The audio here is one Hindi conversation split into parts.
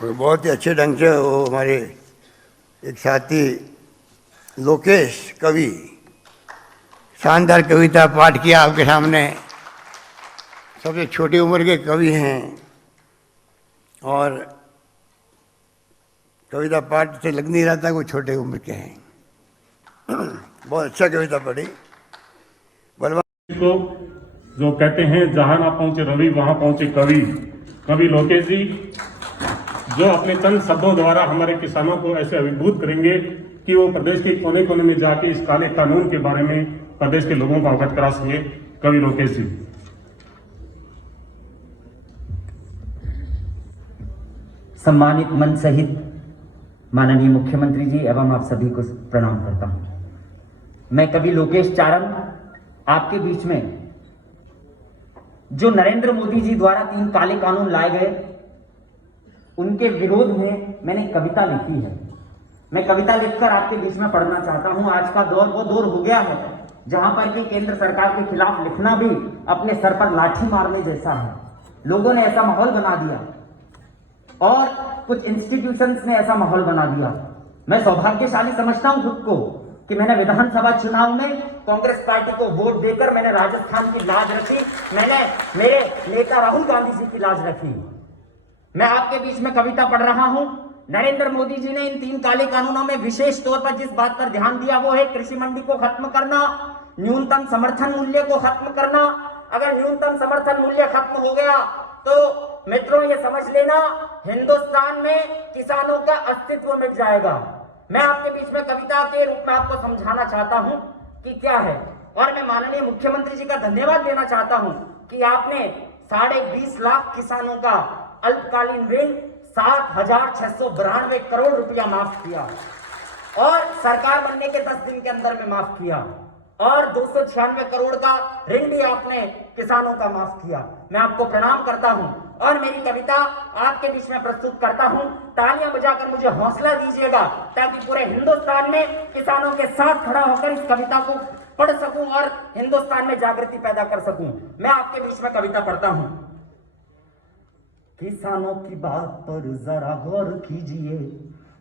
और बहुत ही अच्छे ढंग से वो हमारे एक साथी लोकेश कवि शानदार कविता पाठ किया आपके सामने। सबसे छोटी उम्र के कवि हैं और कविता पाठ से लग नहीं रहा था वो छोटे उम्र के हैं। बहुत अच्छा कविता पढ़ी। बलवान को जो कहते हैं जहां ना पहुंचे रवि वहां पहुंचे कवि, कवि लोकेश जी जो अपने चंद शब्दों द्वारा हमारे किसानों को ऐसे अभिभूत करेंगे कि वो प्रदेश के कोने कोने में जाके इस काले कानून के बारे में प्रदेश के लोगों को अवगत करा सके। कवि लोकेश जी। सम्मानित मंच सहित माननीय मुख्यमंत्री जी एवं आप सभी को प्रणाम करता हूं। मैं कवि लोकेश चारण आपके बीच में जो नरेंद्र मोदी जी द्वारा 3 काले कानून लाए गए उनके विरोध में मैंने कविता लिखी है। मैं कविता लिखकर आपके बीच में पढ़ना चाहता हूं। आज का दौर वो दौर हो गया है जहां पर कि केंद्र सरकार के खिलाफ लिखना भी अपने सर पर लाठी मारने जैसा है। लोगों ने ऐसा माहौल बना दिया और कुछ इंस्टीट्यूशंस ने ऐसा माहौल बना दिया। मैं सौभाग्यशाली समझता हूं खुद को कि मैंने विधानसभा चुनाव में कांग्रेस पार्टी को वोट देकर मैंने राजस्थान की लाज रखी, मैंने मेरे नेता राहुल गांधी जी की लाज रखी। मैं आपके बीच में कविता पढ़ रहा हूं। नरेंद्र मोदी जी ने इन 3 काले कानूनों में विशेष तौर पर जिस बात पर ध्यान दिया वो है कृषि मंडी को खत्म करना, न्यूनतम समर्थन मूल्य को खत्म करना। अगर न्यूनतम समर्थन मूल्य खत्म हो गया तो मित्रों ये समझ लेना हिंदुस्तान में किसानों का अस्तित्व मिट जाएगा। मैं आपके बीच में कविता के रूप में आपको समझाना चाहता हूं कि क्या है, और मैं माननीय मुख्यमंत्री जी का धन्यवाद देना चाहता हूं कि आपने 20.5 लाख किसानों का अल्पकालीन ऋण 7,692 करोड़ रुपया माफ किया और सरकार बनने के 10 दिन के अंदर में माफ किया, और 296 करोड़ का ऋण भी आपने किसानों का माफ किया। मैं आपको प्रणाम करता हूं और मेरी कविता आपके बीच में प्रस्तुत करता हूं। तालियां बजाकर मुझे हौसला दीजिएगा ताकि पूरे हिंदुस्तान में किसानों के साथ खड़ा होकर इस कविता को पढ़ सकूं और हिंदुस्तान में जागृति पैदा कर सकूं। मैं आपके बीच में कविता पढ़ता हूं। किसानों की बात पर जरा गौर कीजिए,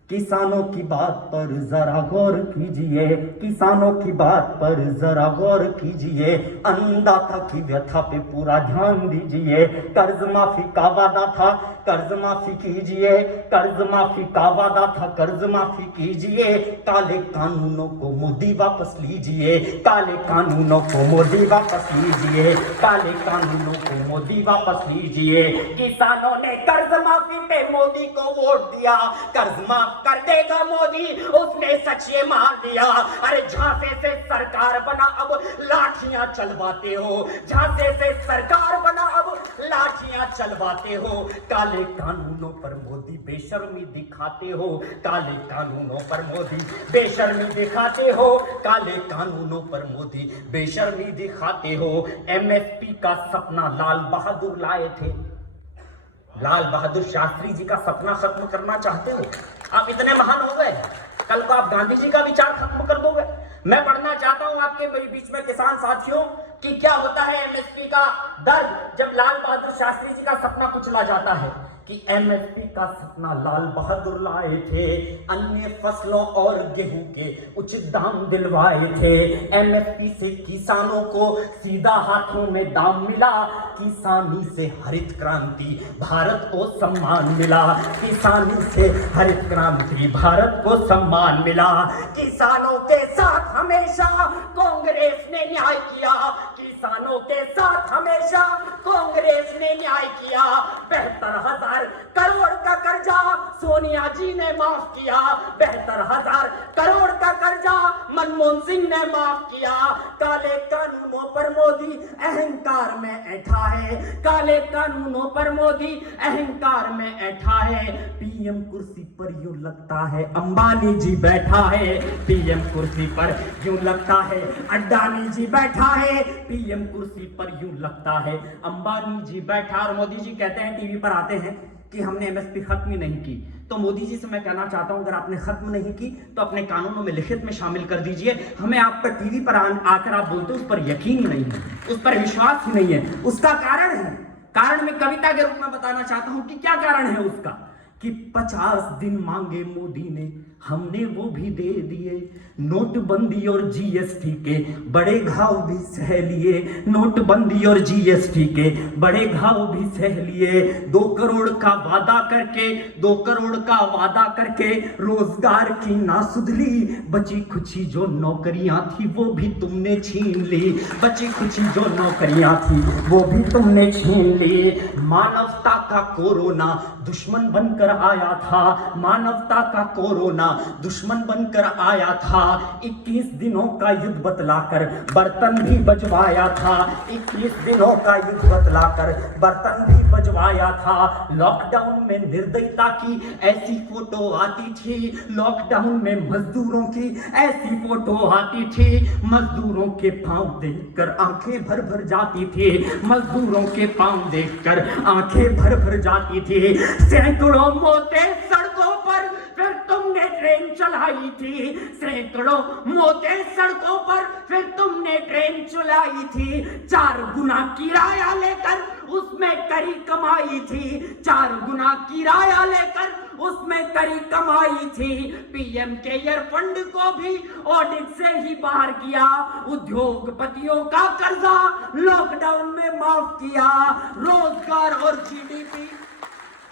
किसानों की बात पर जरा गौर कीजिए, किसानों की बात पर जरा गौर कीजिए, अन्नदाता की व्यथा पे पूरा ध्यान दीजिए। कर्ज माफी का वादा था, कर्ज माफी कीजिए, कर्ज माफी का वादा था, कर्ज माफी कीजिए। काले कानूनों को मोदी वापस लीजिए, काले कानूनों को मोदी वापस लीजिए, काले कानूनों को मोदी वापस लीजिए। किसानों ने कर्ज माफी पे मोदी को वोट दिया, कर्ज माफ कर देगा मोदी उसने सच ये मान लिया। अरे झांसे से सरकार बना अब लाठियां चलवाते हो, झांसे से सरकार बना अब लाठियां चलवाते हो। काले कानूनों पर मोदी बेशर्मी दिखाते हो, काले कानूनों पर मोदी बेशर्मी दिखाते हो, काले कानूनों पर मोदी बेशर्मी दिखाते हो। एमएसपी का सपना लाल बहादुर लाए थे, लाल बहादुर शास्त्री जी का सपना खत्म करना चाहते हो? आप इतने महान हो गए, कल को आप गांधी जी का विचार खत्म कर दोगे। मैं पढ़ना चाहता हूं आपके बीच में किसान साथियों कि क्या होता है एमएसपी का दर्द जब लाल बहादुर शास्त्री जी का सपना कुचला जाता है। कि एमएसपी का सपना लाल बहादुर लाए थे, अन्य फसलों और गेहूं के उचित दाम दिलवाए थे। एमएसपी से किसानों को सीधा हाथों में दाम मिला, किसानी से हरित क्रांति भारत को सम्मान मिला, किसानी से हरित क्रांति भारत को सम्मान मिला। किसानों के साथ हमेशा कांग्रेस ने न्याय किया, किसानों के साथ हमेशा कांग्रेस ने न्याय किया। 72,000 करोड़ का कर्जा सोनिया जी ने माफ किया, 72,000 करोड़ का कर्जा मनमोहन सिंह ने माफ किया। काले कानूनों पर मोदी अहंकार में ऐठा है, काले कानूनों पर मोदी अहंकार में ऐठा है। पीएम कुर्सी पर यूं लगता है अंबानी जी बैठा है, पीएम कुर्सी पर यूं लगता है अडानी जी बैठा है, पीएम कुर्सी पर यूं लगता है अंबानी जी बैठा। और मोदी जी कहते हैं, टीवी पर आते हैं कि हमने एमएसपी खत्म ही नहीं की। तो मोदी जी से मैं कहना चाहता हूं अगर आपने खत्म नहीं की तो अपने कानूनों में लिखित में शामिल कर दीजिए। हमें आप पर टीवी पर आकर आप बोलते हो उस पर यकीन ही नहीं है, उस पर विश्वास ही नहीं है। उसका कारण है, कारण मैं कविता के रूप में बताना चाहता हूं कि क्या कारण है उसका। कि 50 दिन मांगे मोदी ने, हमने वो भी दे दिए। नोटबंदी और जीएसटी के बड़े घाव भी सह लिए, नोटबंदी और जीएसटी के बड़े घाव भी सह लिए। 2 करोड़ का वादा करके, 2 करोड़ का वादा करके रोजगार की ना सुध ली। बची खुची जो नौकरियां थी वो भी तुमने छीन ली, बची खुची जो नौकरियां थी वो भी तुमने छीन ली। मानवता का कोरोना दुश्मन बनकर आया था, मानवता का कोरोना दुश्मन बनकर आया था। 21 दिनों का युद्ध बतलाकर बर्तन भी बजवाया था, 21 दिनों का युद्ध बतलाकर बर्तन भी बजवाया था। लॉकडाउन में निर्दयता की ऐसी फोटो आती थी, लॉकडाउन में मजदूरों की ऐसी फोटो आती थी। मजदूरों के पांव देखकर आंखें भर भर जाती थी, मजदूरों के पांव देखकर आंखें भर भर जाती थी। सैकड़ों मौतें सड़कों पर फिर तुमने ट्रेन चलाई थी, सैकड़ों मौतें सड़कों पर फिर तुमने ट्रेन चलाई थी। 4 गुना किराया लेकर उसमें करी कमाई थी, 4 गुना किराया लेकर उसमें करी कमाई थी। पीएम केयर फंड को भी ऑडिट से ही बाहर किया, उद्योगपतियों का कर्जा लॉकडाउन में माफ किया। रोजगार और जीडीपी,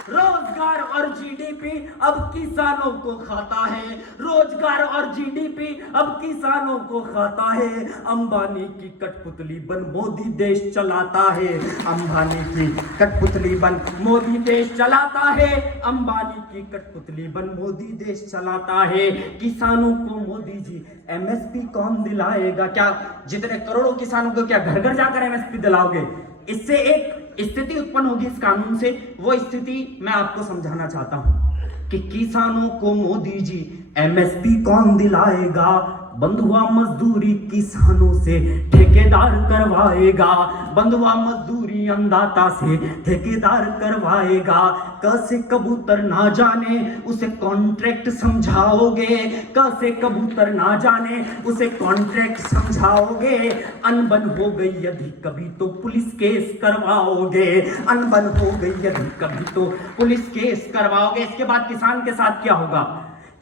रोजगार और जीडीपी अब किसानों को खाता है, रोजगार और जीडीपी अब किसानों को खाता है। अंबानी की कठपुतली बन मोदी देश चलाता है, अंबानी की कठपुतली बन मोदी देश चलाता है, अंबानी की कठपुतली बन मोदी देश चलाता है। किसानों को मोदी जी एमएसपी कौन दिलाएगा? क्या जितने करोड़ों किसानों को क्या घर घर जाकर एमएसपी दिलाओगे? इससे एक स्थिति उत्पन्न होगी इस कानून से, वो स्थिति मैं आपको समझाना चाहता हूं कि किसानों को मोदी जी एमएसपी कौन दिलाएगा? बंधुआ मजदूरी किसानों से ठेकेदार करवाएगा, बंधुआ मजदूरी अन्नदाता से ठेकेदार करवाएगा। कैसे कबूतर ना जाने उसे कॉन्ट्रैक्ट समझाओगे, कैसे कबूतर ना जाने उसे कॉन्ट्रैक्ट समझाओगे। अनबन हो गई यदि कभी तो पुलिस केस करवाओगे, अनबन हो गई यदि कभी तो पुलिस केस करवाओगे। इसके बाद किसान के साथ क्या होगा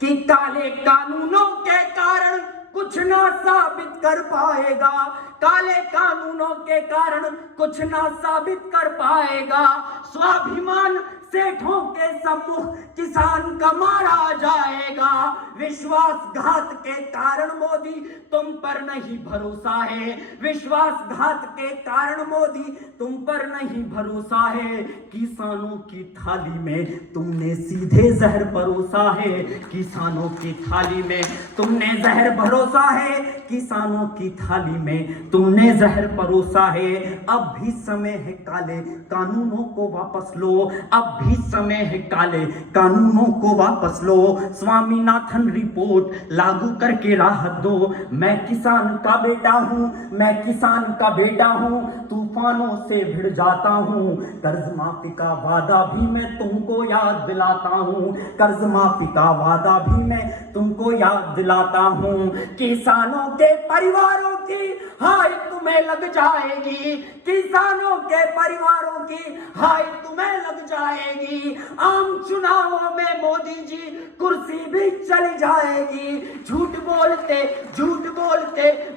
कि काले कानूनों के कारण कुछ ना साबित कर पाएगा, काले कानूनों के कारण कुछ ना साबित कर पाएगा। स्वाभिमान सेठों के सम्मुख किसान का मारा जाएगा। विश्वासघात के कारण मोदी तुम पर नहीं भरोसा है, विश्वासघात के कारण मोदी तुम पर नहीं भरोसा है। किसानों की थाली में तुमने सीधे जहर परोसा है, किसानों की थाली में तुमने जहर भरोसा है, किसानों की थाली में तुमने जहर परोसा है। अब भी समय है काले कानूनों को वापस लो, अब भी समय है काले कानूनों को वापस लो। स्वामीनाथन रिपोर्ट लागू करके राहत दो। मैं किसान का बेटा हूँ, मैं किसान का बेटा हूँ, तूफानों से भिड़ जाता हूँ। कर्ज माफी का वादा भी मैं तुमको याद दिलाता हूँ, कर्ज माफी का वादा भी मैं तुमको याद दिलाता हूँ। किसानों के परिवारों की हाय तुम्हें लग जाएगी, किसानों के परिवारों की हाय तुम्हें लग जाएगी। आम चुनावों में मोदी जी कुर्सी भी चली जाएगी। झूठ बोलते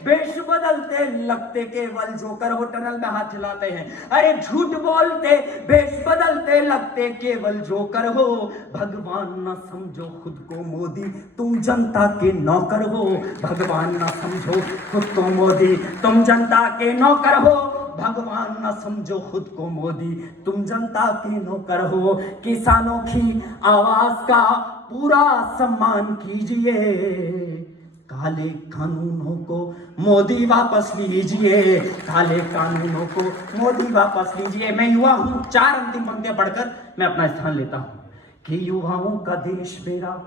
वेश बदलते लगते केवल जोकर हो टनल में हाथ हिलाते हैं। अरे झूठ बोलते वेश बदलते लगते केवल जोकर हो। भगवान न समझो खुद को मोदी तुम जनता के नौकर हो, भगवान न समझो खुद को मोदी तुम जनता के नौकर हो, भगवान न समझो खुद को मोदी तुम जनता के नौकर हो। किसानों की आवाज का पूरा सम्मान कीजिए, काले कानूनों को मोदी वापस लीजिए, काले कानूनों को मोदी वापस लीजिए। मैं युवा हूं, 4 अंतिम पंक्तियां पढ़कर मैं अपना स्थान लेता हूं कि युवाओं का देश मेरा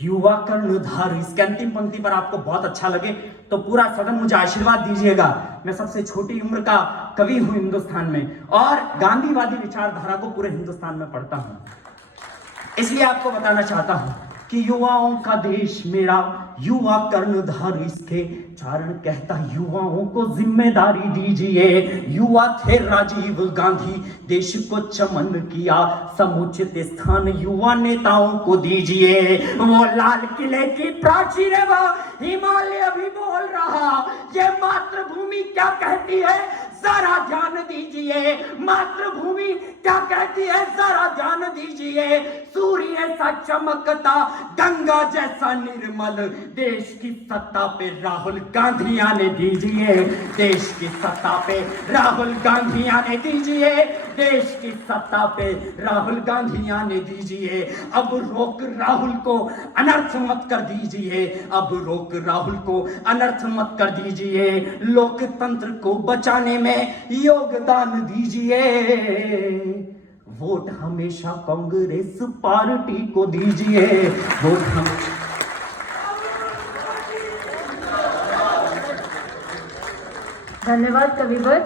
युवा कर्णधार। इसके अंतिम पंक्ति पर आपको बहुत अच्छा लगे तो पूरा सदन मुझे आशीर्वाद दीजिएगा। मैं सबसे छोटी उम्र का कवि हूं हिंदुस्तान में और गांधीवादी विचारधारा को पूरे हिंदुस्तान में पढ़ता हूं, इसलिए आपको बताना चाहता हूं कि युवाओं का देश मेरा युवा कर्णधार इसके चारण कहता युवाओं को जिम्मेदारी दीजिए। युवा थे राजीव गांधी, देश को चमन किया, समुचित स्थान युवा नेताओं को दीजिए। वो लाल किले की प्राचीर है, वो हिमालय भी बोल रहा, ये मातृभूमि क्या कहती है जरा ध्यान दीजिए। मातृभूमि क्या कहती है जरा ध्यान दीजिए। सूर्य सा चमकता, गंगा जैसा निर्मल, देश की सत्ता पे राहुल गांधी आने दीजिए। देश की सत्ता पे राहुल गांधी आने दीजिए। देश की सत्ता पे राहुल गांधी आने दीजिए। अब रोक राहुल को अनर्थ मत कर दीजिए। अब रोक राहुल को अनर्थ मत कर दीजिए। लोकतंत्र को बचाने में योगदान दीजिए। वोट हमेशा कांग्रेस पार्टी को दीजिए। वोट हम धन्यवाद कविवर।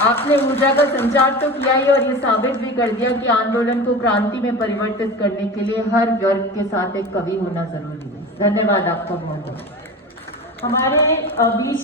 आपने ऊर्जा का संचार तो किया ही और ये साबित भी कर दिया कि आंदोलन को क्रांति में परिवर्तित करने के लिए हर वर्ग के साथ एक कवि होना जरूरी है। धन्यवाद आपका बहुत। हमारे बीच